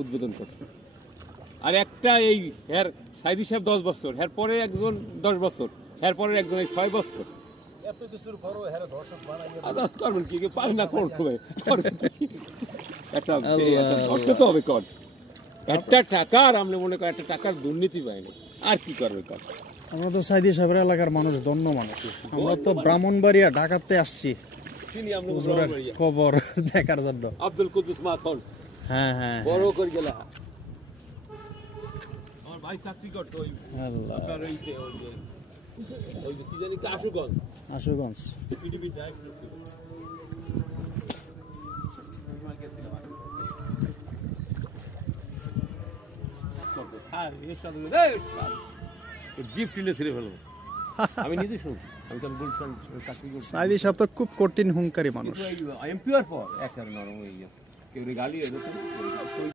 উদ্বোধন করছে। আর একটা এই হ্যার সাইদি সাহেব দশ বছর হ্যার পরে একজন দশ বছর হ্যার পরে একজন এই ছয় বছর। কি কি না? একটা তো হবে কর একটা টাকার আমরা মনে করি একটা টাকার দুর্নীতি পাইনি আর কি করবে কর আমরা তো সাইদি সাহেবের এলাকার মানুষ ধন্য মানুষ। আমরা তো ব্রাহ্মণবাড়িয়া ঢাকাতে আসছি। কবর দেখার জন্য। আব্দুল কুদ্দুস মাখন হ্যাঁ হ্যাঁ বড় করে গেলা। আমার ভাই চাকরি করতো ওই আপনার ওই যে ওই যে কি জানি আশুগঞ্জ আশুগঞ্জ পিডিবি ডাইরেক্টর ছিল। আমার গেছিল আর। স্যার, এর সাথে বলে, "এই, স্যার, ওর জিপ টিনে ছিঁড়ে ফেলব। আমি নিজে শুনছি আমি তখন বলছিলাম চাকরি করছি। সাইদি সাহেব তো খুব কঠিন হুঙ্কারি মানুষ। I am pure for. একটা নরম হয়ে গেছে। que regali, ¿no?